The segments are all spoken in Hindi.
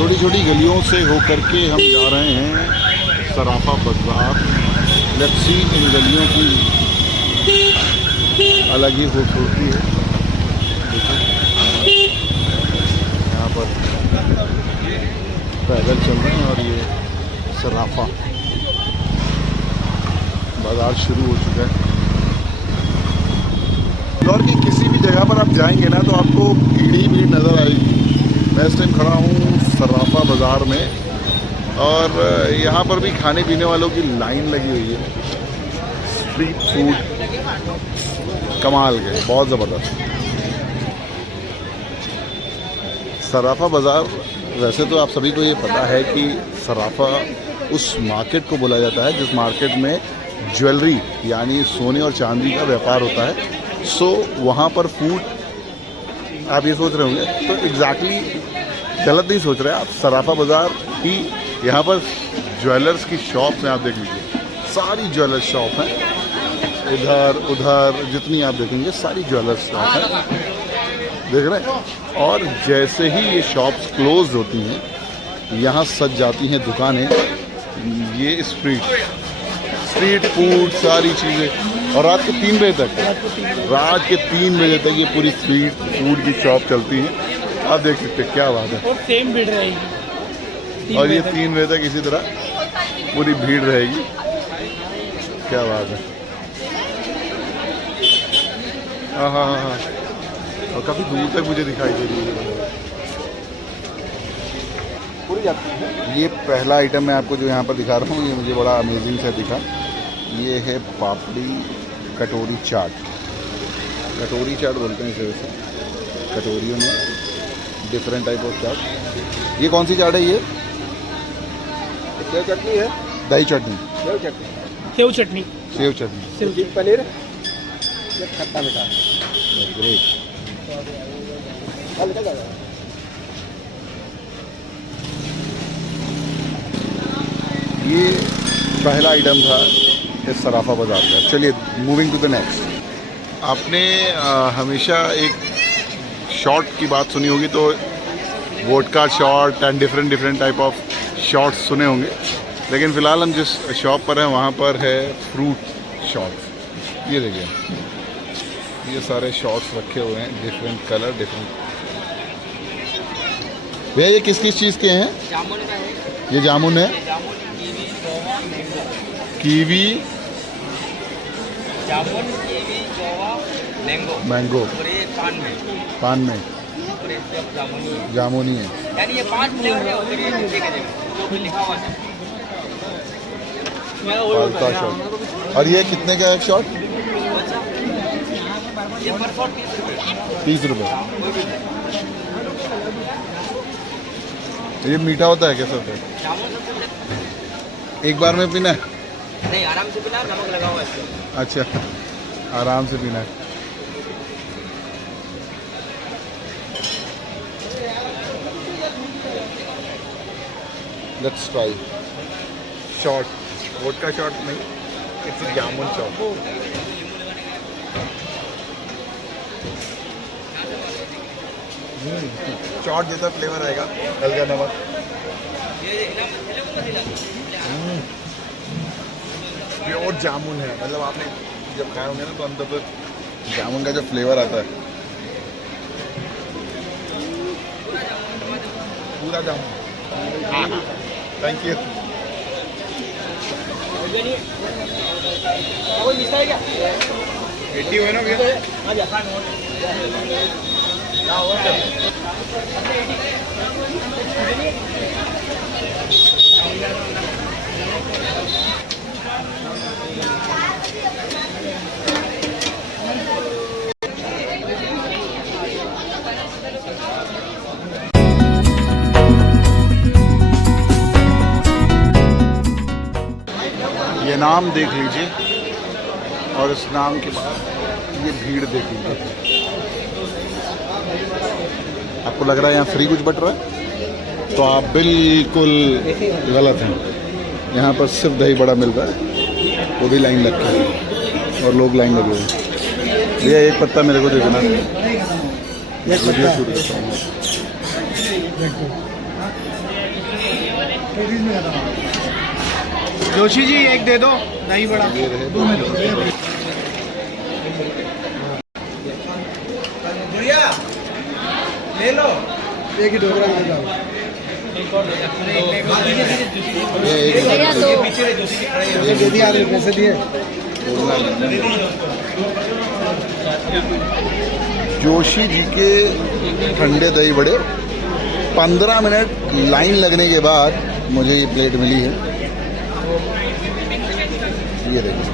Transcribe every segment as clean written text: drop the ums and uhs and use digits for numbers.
छोटी छोटी गलियों से होकर के हम जा रहे हैं सराफा बाज़ार। लेट्स सी इन गलियों की अलग ही खूबसूरती है। देखिए यहाँ पर पैदल चल रहे हैं और ये सराफा बाज़ार शुरू हो चुका है। इंदौर की किसी भी जगह पर आप जाएंगे ना तो आपको भीड़ ही भीड़ नज़र आएगी। मैं इस टाइम खड़ा हूँ सराफा बाज़ार में और यहाँ पर भी खाने पीने वालों की लाइन लगी हुई है। स्ट्रीट फूड कमाल के, बहुत ज़बरदस्त। सराफा बाज़ार, वैसे तो आप सभी को ये पता है कि सराफा उस मार्केट को बोला जाता है जिस मार्केट में ज्वेलरी यानी सोने और चांदी का व्यापार होता है। सो वहाँ पर फूड, आप ये सोच रहे होंगे तो एग्जैक्टली गलत नहीं सोच रहे आप। सराफा बाज़ार ही, यहाँ पर ज्वेलर्स की शॉप में आप देख लीजिए, सारी ज्वेलर्स शॉप हैं। इधर उधर जितनी आप देखेंगे सारी ज्वेलर्स शॉप हैं, देख रहे हैं। और जैसे ही ये शॉप्स क्लोज होती हैं, यहाँ सज जाती हैं दुकानें। ये स्ट्रीट फूड सारी चीज़ें, और रात के 3 बजे तक ये पूरी स्ट्रीट फूड की शॉप चलती है। आप देख सकते हैं, क्या बात है। और सेम भीड़ रहेगी, और ये 3 बजे तक इसी तरह पूरी भीड़ रहेगी। क्या बात है। हाँ, और काफ़ी दूर तक मुझे दिखाई दे रही है। ये पहला आइटम मैं आपको जो यहाँ पर दिखा रहा हूँ, ये मुझे बड़ा अमेजिंग सा दिखा। ये है पापड़ी कटोरी चाट। कटोरी चाट बोलते हैं इसे वैसे, कटोरियों में डिफरेंट टाइप ऑफ चाट। ये कौन सी चाट है? ये सेव चटनी है, दही चटनी, सेव चटनी, सेव चटनी, चिली पनीर, खट्टा मीठा। ग्रेट। ये पहला आइटम था इस सराफा बाज़ार का। चलिए मूविंग टू द नेक्स्ट। आपने हमेशा एक शॉट की बात सुनी होगी, तो vodka shot and different type of shots सुने होंगे। लेकिन फ़िलहाल हम जिस शॉप पर हैं वहाँ पर है फ्रूट शॉट। ये देखिए, ये सारे शॉट्स रखे हुए हैं, डिफरेंट कलर, डिफरेंट। भैया ये किस चीज़ के हैं? जामुन का है। ये जामुन है, कीवी, जामुन, कीवी, गोवा, मैंगो। और ये पान में और ये सब जामुनी है। यानी ये 5 फ्लेवर है। और ये नीचे के जो भी लिखा हुआ है हल्का शॉट। और ये कितने का है एक शॉट? ये पर शॉट 30 रुपये। ये मीठा होता है कैसे होता है? जामुन सबसे एक बार में पीना है? नहीं, आराम से पीना, नमक लगा हुआ है इसमें। अच्छा, आराम से पीना है। Let's try shot. Vodka shot नहीं, इट्स जामुन शॉट। शॉट जैसा फ्लेवर आएगा, हल्का नमक। प्योर जामुन है, मतलब आपने जब खाए होंगे ना तो अंदर तो जामुन का जो फ्लेवर आता है, पूरा जामुन। Thank you. कोई मिस्ता है क्या? 80 हुए ना भैया? ये नाम देख लीजिए और इस नाम के बाद ये भीड़ देख लीजिए। आपको लग रहा है यहाँ फ्री कुछ बट रहा है, तो आप बिल्कुल गलत हैं। यहाँ पर सिर्फ दही बड़ा मिल रहा है, वो भी लाइन लग के है और लोग लाइन लगे हुए हैं। भैया एक पत्ता मेरे को दे देना, वीडियो शूट करता हूँ। जोशी जी एक दे दो दही बड़ा ये रहे गुड़िया ले लो एक ही ढोकरा में जाओ ये एक भैया दो ये दे दिया आपने पैसे दिए जोशी जी के ठंडे दही बड़े 15 मिनट लाइन लगने के बाद मुझे ये प्लेट मिली है। ये देखिए,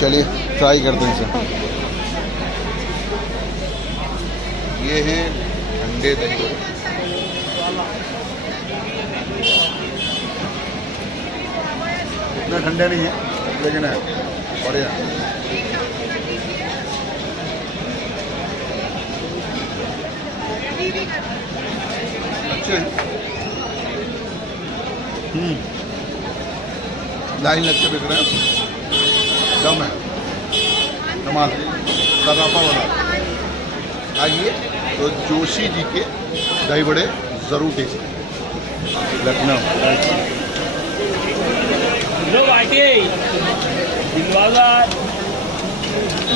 चलिए ट्राई करते हैं इसे। ये हैं ठंडे दही बड़े। इतना ठंडा नहीं है लेकिन है बढ़िया। अच्छे हैं। लाइन लग के बिक रहे हैं। दम है कमाल सराफा वाला। आइए तो जोशी जी के दही बड़े ज़रूर टेस्ट लखनऊ।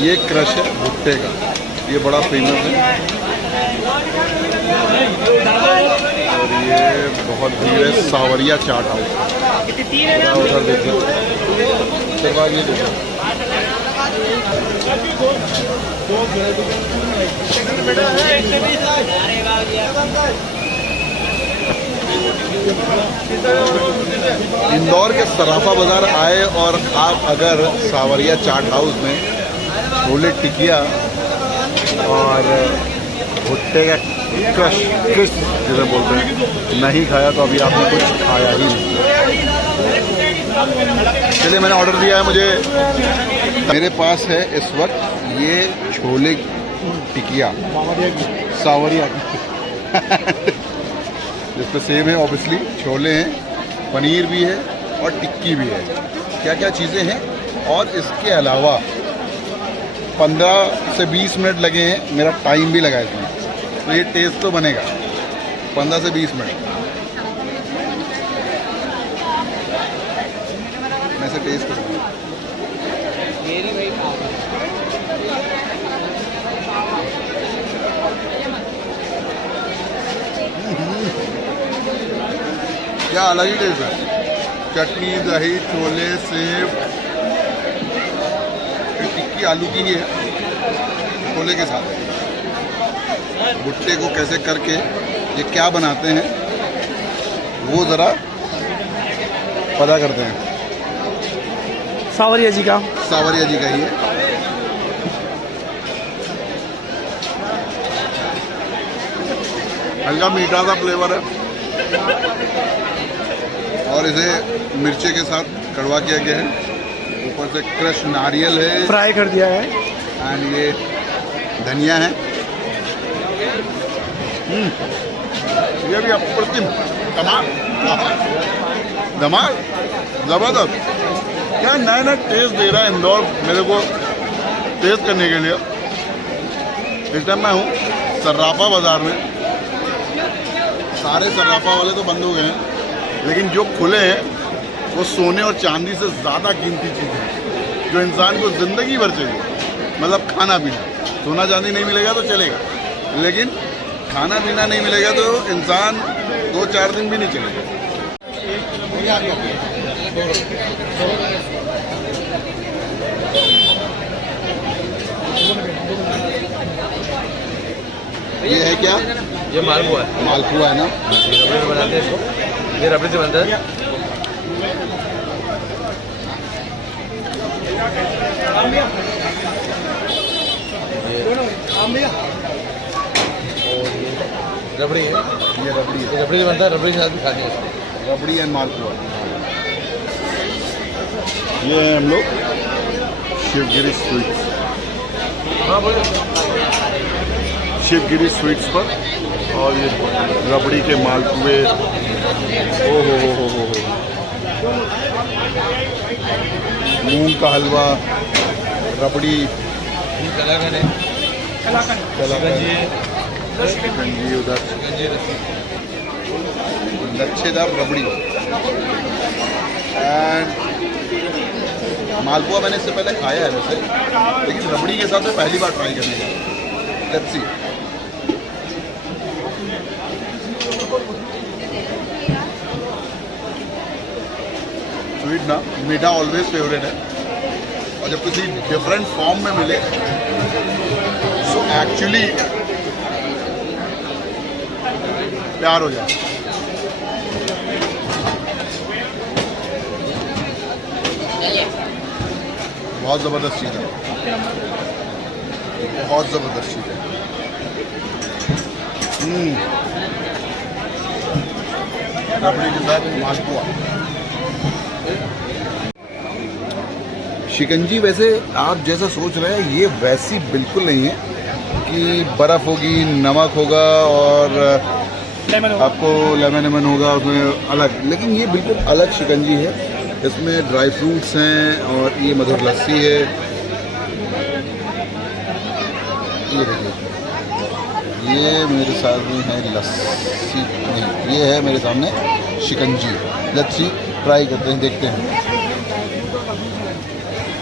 ये क्रश है भुट्टे का, ये बड़ा फेमस है और ये बहुत भीड़ है। सावरिया चाट हाउस उधर देखिए, ये देखिए। इंदौर के सराफा बाज़ार आए और आप अगर सावरिया चाट हाउस में छोले टिकिया और भुट्टे का क्रश जिसे बोलते हैं नहीं खाया तो अभी आपने कुछ खाया ही नहीं। चलिए मैंने ऑर्डर दिया है। मुझे मेरे पास है इस वक्त ये छोले टिकिया सावरिया जिस पे सेब है ऑब्वियसली, छोले हैं, पनीर भी है और टिक्की भी है। क्या क्या चीज़ें हैं और इसके अलावा 15 से 20 मिनट लगे हैं, मेरा टाइम भी लगा इसमें, तो ये टेस्ट तो बनेगा 15 से 20 मिनट। मैं इसे टेस्ट करूँगा। क्या अलग ही टेस्ट है। चटनी, दही, छोले, सेब, टिक्की आलू की ही है छोले के साथ। भुट्टे को कैसे करके ये क्या बनाते हैं वो ज़रा पता करते हैं। सावरिया जी का ही है। हल्का मीठा सा फ्लेवर है और इसे मिर्चे के साथ कड़वा किया गया है। ऊपर से क्रश नारियल है, फ्राई कर दिया है एंड ये धनिया है। ये भी अप्रतिम कमाल धमाल ज़बरदस्त। क्या नया नया टेस्ट दे रहा है इंदौर मेरे को टेस्ट करने के लिए। इस टाइम मैं हूँ सर्राफा बाज़ार में। सारे सर्राफा वाले तो बंद हो गए हैं, लेकिन जो खुले हैं वो सोने और चांदी से ज़्यादा कीमती चीज़ है जो इंसान को ज़िंदगी भर चाहिए। मतलब खाना पीना, सोना चांदी नहीं मिलेगा तो चलेगा, लेकिन खाना पीना नहीं मिलेगा तो इंसान 2-4 दिन भी नहीं चलेगा। ये है क्या? ये मालपुआ है। मालपुआ है ना? रबड़ी में बनाते हैं इसको। ये रबड़ी से बनता है। रबड़ी है। ये रबड़ी है। ये रबड़ी से बनता है, रबड़ी के साथ भी खाते हैं इसको। रबड़ी एंड मालपुआ। ये है हम लोग शिवगिरी स्वीट्स। हाँ बोलो। शिवगिरी स्वीट्स पर और ये रबड़ी के मालपुए। ओ हो। मूंग का हलवा, रबड़ी, कलाकंद है। कलाकंद, गंजी उधर। लच्छेदार रबड़ी एंड मालपुआ मैंने इससे पहले खाया है वैसे, लेकिन रबड़ी के साथ में पहली बार ट्राई करने का। Let's see. स्वीट ना, मीठा ऑलवेज फेवरेट है, और जब किसी डिफरेंट फॉर्म में मिले सो एक्चुअली प्यार हो जाए। बहुत ज़बरदस्त चीज़ है, बहुत ज़बरदस्त चीज़ है। रबड़ी के साथ मालपुआ। शिकंजी वैसे आप जैसा सोच रहे हैं ये वैसी बिल्कुल नहीं है कि बर्फ़ होगी, नमक होगा और आपको लेमन होगा उसमें अलग, लेकिन ये बिल्कुल अलग शिकंजी है। इसमें ड्राई फ्रूट्स हैं और ये मधुर लस्सी है। ये देखिए, ये मेरे सामने है लस्सी, नहीं ये है मेरे सामने शिकंजी। लस्सी ट्राई करते हैं, देखते हैं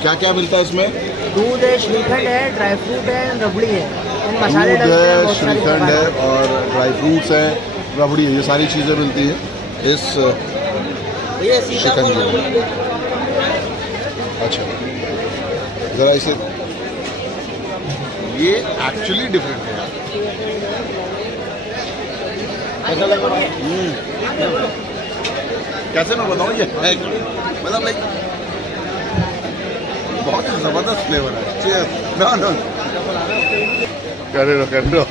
क्या क्या मिलता है इसमें। दूध है, श्रीखंड है, ड्राई फ्रूट है, रबड़ी है, मसाले दूध डलते हैं, है, बहुत सारे श्रीखंड प्रकार है और ड्राई फ्रूट्स है, रबड़ी है, ये सारी चीज़ें मिलती है इस शिकंजी में। अच्छा, ज़रा इसे, ये एक्चुअली डिफरेंट है। कैसा लग रहा है? कैसे मैं बताऊँ, ये है मतलब लाइक बहुत ही ज़बरदस्त फ्लेवर है। चीयर्स। नो नो, कर लो।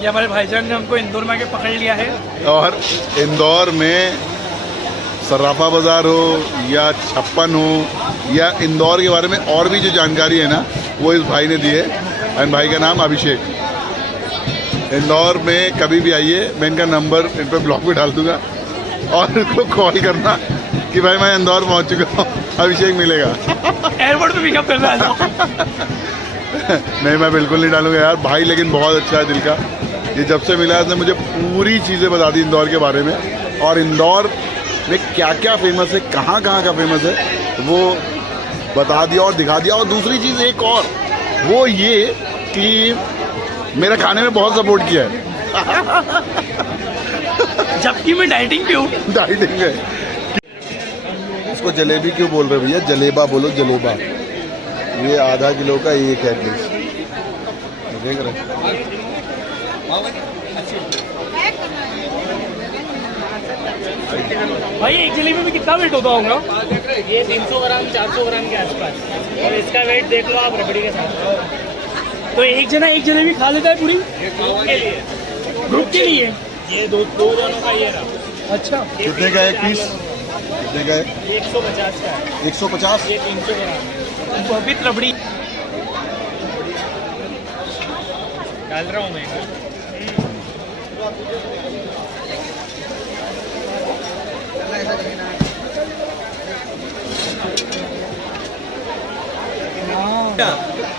ये हमारे भाईजान ने हमको इंदौर में आके पकड़ लिया है। और इंदौर में सर्राफा बाज़ार हो या छप्पन हो या इंदौर के बारे में और भी जो जानकारी है ना, वो इस भाई ने दी है। एंड भाई का नाम अभिषेक। इंदौर में कभी भी आइए, मैं इनका नंबर इन पर ब्लॉग पे डाल दूंगा और इनको कॉल करना कि भाई मैं इंदौर पहुंच चुका हूँ, अभिषेक मिलेगा। एयरपोर्ट पे पिकअप करना है। नहीं, मैं बिल्कुल नहीं डालूंगा यार। भाई लेकिन बहुत अच्छा है दिल का। ये जब से मिला इसने मुझे पूरी चीज़ें बता दी इंदौर के बारे में, और इंदौर में क्या क्या फेमस है, कहाँ कहाँ का फेमस है, वो बता दिया और दिखा दिया। और दूसरी चीज़ एक और, वो ये कि मेरा खाने में बहुत सपोर्ट किया है। जबकि मैं डाइटिंग पे हूँ। डाइटिंग है। इसको जलेबी क्यों बोल रहे भैया? जलेबा बोलो, जलेबा। ये आधा किलो का एक है प्लीज, देख रहे हैं? भाई एक जलेबी में कितना वेट होता होगा? ये 300 ग्राम 400 ग्राम के आसपास, और इसका वेट देख लो आप रबड़ी के साथ। तो एक जना एक जलेबी खा लेता है पूरी? ग्रुप के लिए, ग्रुप के लिए? ये दो जनों का ये रहा। अच्छा, कितने का एक पीस? कितने का है? 150 का है, 150। ये 300 ग्राम तो अभी रबड़ी डाल रहा हूँ मैं।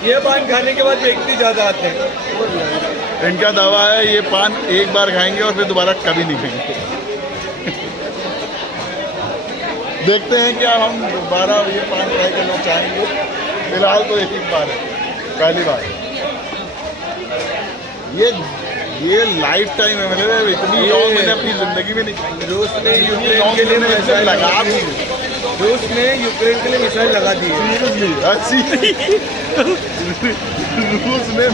ये पान खाने के बाद व्यक्ति ज्यादा आते हैं। इनका दावा है ये पान एक बार खाएंगे और फिर दोबारा कभी नहीं खाएंगे। देखते हैं क्या हम दोबारा ये पान ट्राई करना चाहेंगे। फिलहाल तो एक बार है, पहली बार। ये लाइफ टाइम है, मतलब इतनी लॉन्ग मैंने अपनी जिंदगी में नहीं खाई। रूस ने यूक्रेन के लिए मिसाइल लगा दी। रूस ने यूक्रेन के लिए मिसाइल लगा दी है। सीरियसली अच्छी रूस ने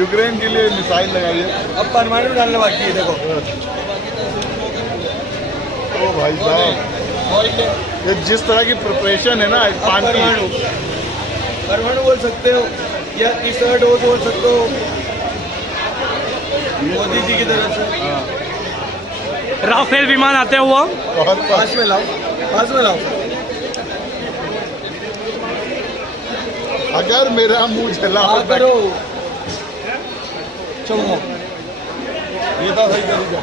यूक्रेन के लिए मिसाइल लगाई है। अब परमाणु डालने बाकी है, देखो। ओ भाई साहब, ये जिस तरह की प्रिपरेशन है ना इस पान की, परमाणु बोल सकते हो या तीसरा डोज बोल सकते हो, मोदी जी की तरफ से। राफेल विमान आते हुआ। बहुत पास में लाओ, पास में लाओ। अगर मेरा मुंह जला हाँ करो, चलो। ये था सही तरीका।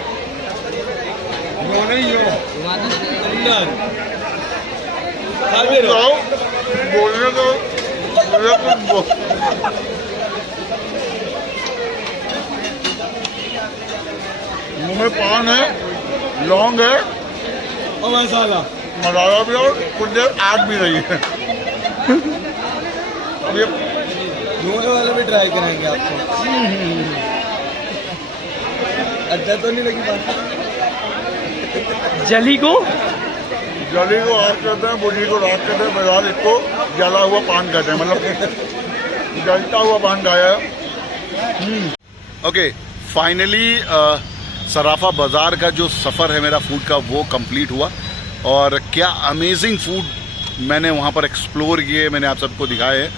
यो नहीं यो अंदर बोलने को मेरा कुछ मुंह में पान है लौंग है और मसाला। मसाला भी और कुछ देर आग भी रही है। अब ये धुएं वाला भी ट्राई करेंगे आपको। अच्छा तो नहीं लगी बात? जली को जली को आग कहते हैं, बुढ़ी को राख कहते हैं, फिलहाल इसको जला हुआ पान कहते हैं, मतलब जलता हुआ पान खाया है। ओके, फाइनली सराफा बाज़ार का जो सफ़र है मेरा फूड का वो कंप्लीट हुआ और क्या अमेजिंग फूड मैंने वहाँ पर एक्सप्लोर किए, मैंने आप सबको दिखाए हैं।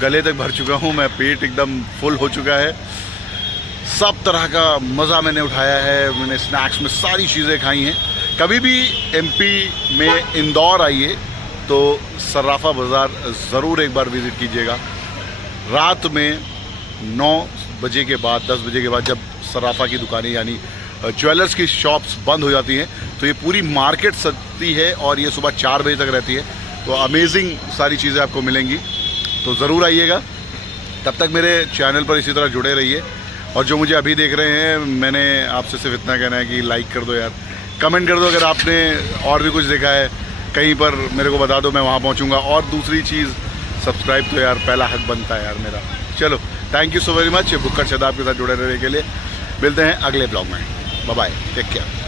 गले तक भर चुका हूँ मैं, पेट एकदम फुल हो चुका है। सब तरह का मज़ा मैंने उठाया है, मैंने स्नैक्स में सारी चीज़ें खाई हैं। कभी भी एमपी में इंदौर आइए तो सराफा बाज़ार ज़रूर एक बार विज़िट कीजिएगा। रात में 9 बजे के बाद 10 बजे के बाद जब सराफा की दुकानें यानी ज्वेलर्स की शॉप्स बंद हो जाती हैं तो ये पूरी मार्केट सजती है और ये सुबह 4 बजे तक रहती है। तो अमेजिंग सारी चीज़ें आपको मिलेंगी, तो ज़रूर आइएगा। तब तक मेरे चैनल पर इसी तरह जुड़े रहिए और जो मुझे अभी देख रहे हैं, मैंने आपसे सिर्फ इतना कहना है कि लाइक कर दो यार, कमेंट कर दो अगर आपने और भी कुछ देखा है कहीं पर मेरे को बता दो, मैं वहाँ पहुँचूँगा। और दूसरी चीज़, सब्सक्राइब तो यार पहला हक बनता है यार मेरा। चलो, thank you so very much Bukkad Shadab के साथ जुड़े रहने के लिए। मिलते हैं अगले ब्लॉग में। Bye bye, take care.